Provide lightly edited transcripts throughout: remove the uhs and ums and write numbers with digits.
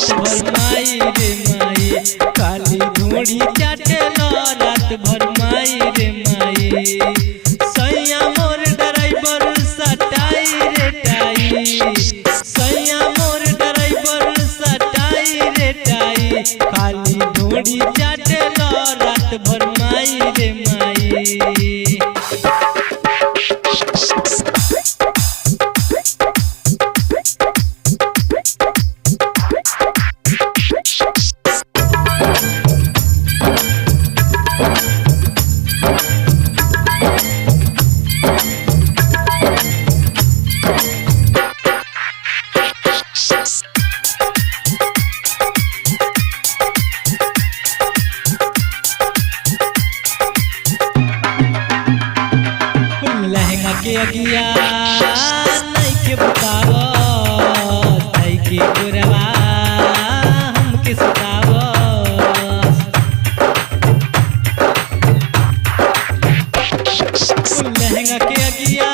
रात भर माई रे माई, खाली ढोड़ी चाटेला रात भर माई रे माई। सैया मोर ड्राइवर सटाई रे टाई, सैया मोर ड्राइवर सटाई रे टाई, खाली ढोड़ी चाटेला रात भर माई रे माई। लहंगा के अगिया नहीं के बतावा, नहीं के गोरवा हमके सतावा। लहंगा के अगिया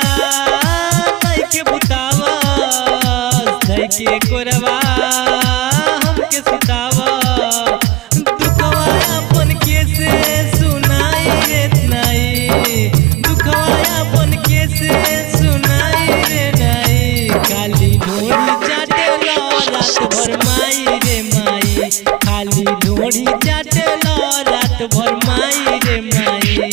नहीं के बतावा, नहीं के गोरवा हमके सतावा। दुखवा अपन कैसे सुनाई रे नाई, दुखवा अपन कैसे सुनाई रे नाई, खाली ढोड़ी चाटेला रात भर माई रे माई, खाली ढोड़ी चाटेला रात भर माई रे माई।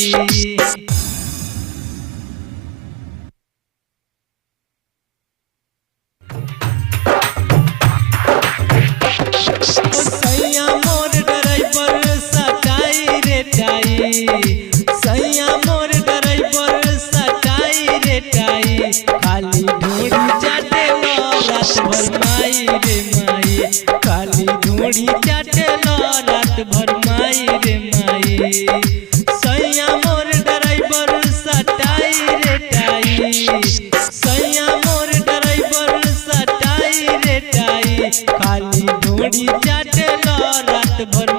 सैया मोर ड्राइवर सटाई रे टाई, सैया मोर ड्राइवर सटाई रे टाई, खाली ढोड़ी चाटेला रात भर माई रे माई, खाली ढोड़ी चाटेला रात भर माई रे माई। सैया मोर ड्राइवर सटाई रे टाई, सैया मोर ड्राइवर सटाई रे टाई, खाली ढोड़ी चाटेला रात भर